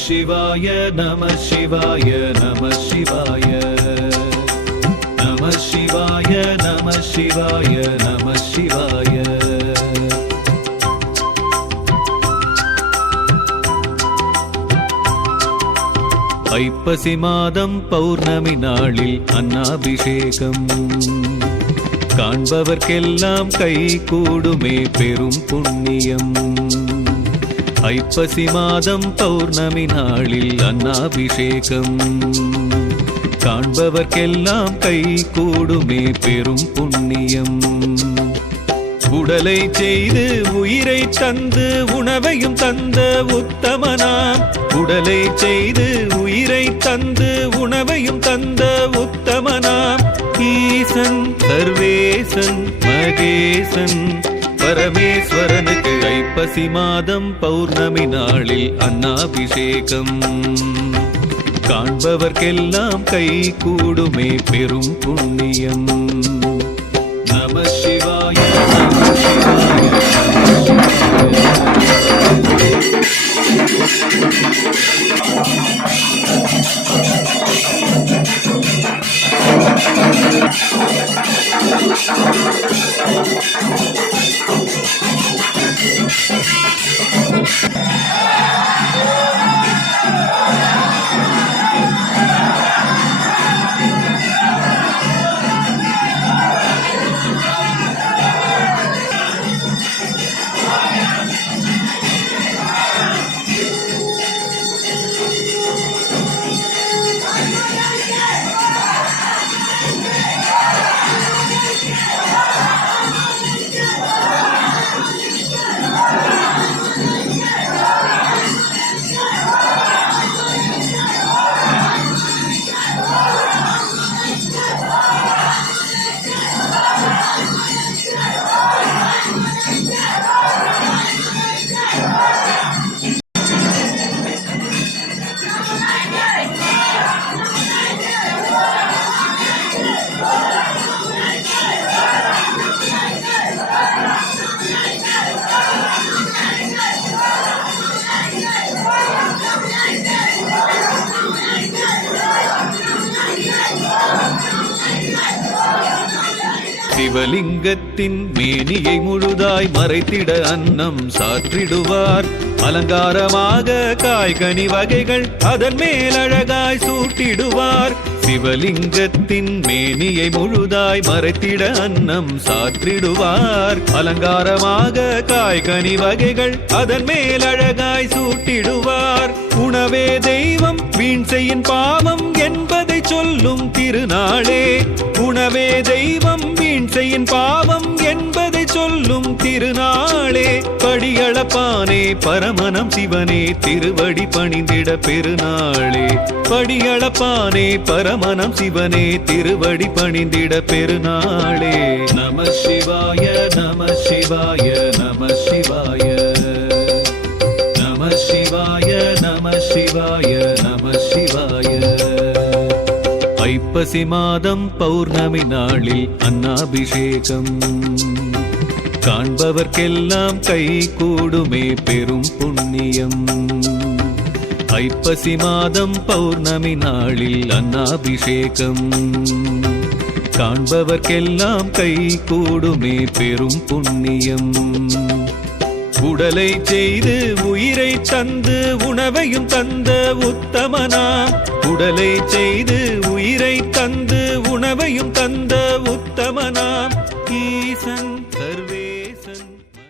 शिवाय नमः शिवाय नमः शिवाय नमः शिवाय नमः शिवाय नमः शिवाय ஐப்பசி மாதம் பௌர்ணமி நாளில் அன்னாபிஷேகம் காண்பவர்க்கெல்லாம் கை கூடுமே பெரும் புண்ணியம். ஐப்பசி மாதம் பௌர்ணமி நாளில் அன்னாபிஷேகம் காண்பவர்க்கெல்லாம் கை கூடுமே பெரும் புண்ணியம். உடலை செய்து உயிரை தந்து உணவையும் தந்த உத்தமனாம். உடலை செய்து உயிரை தந்து உணவையும் தந்த உத்தமனாம். ஈசன் சர்வேசன் மகேசன் பரமேஸ்வரனுக்கு ஐப்பசி மாதம் பௌர்ணமி நாளில் அன்னாபிஷேகம் காண்பவர்க்கெல்லாம் கை கூடுமே பெரும் புண்ணியம். நம சிவாய நம சிவாய சிவலிங்கத்தின் மேனியை முழுதாய் மறைத்திட அன்னம் சாற்றிடுவார். அலங்காரமாக காய்கனி வகைகள் அதன் மேல் அழகாய் சூட்டிடுவார். சிவலிங்கத்தின் மேனியை முழுதாய் மறைத்திட அன்னம் சாற்றிடுவார். அலங்காரமாக காய்கனி வகைகள் அதன் மேல் அழகாய் சூட்டிடுவார். உணவே தெய்வம் வீண் செய்யின் பாவம் என்பதை சொல்லும் திருநாளே. உணவே தெய்வம் வீண் செய்யின் பாவம் என்பதை சொல்லும் திருநாளே. படியளப்பானே பரமனம் சிவனே திருவடி பணிந்திட பெருநாளே. படியளப்பானே பரமனம் சிவனே திருவடி பணிந்திட பெருநாளே. நம சிவாய நம சிவாய நம சிவாய நம சிவாய நம சிவாய நம சிவாய. ஐப்பசி மாதம் பௌர்ணமி நாளில் அன்னாபிஷேகம் காண்பவர்க்கெல்லாம் கை கூடுமே பெரும் புண்ணியம். ஐப்பசி மாதம் பௌர்ணமி நாளில் அன்னாபிஷேகம் காண்பவர்க்கெல்லாம் கை கூடுமே பெரும் புண்ணியம். உடலை செய்து உயிரை தந்து உணவையும் தந்த உத்தமனாம். உடலை செய்து உயிரை தந்து உணவையும் தந்த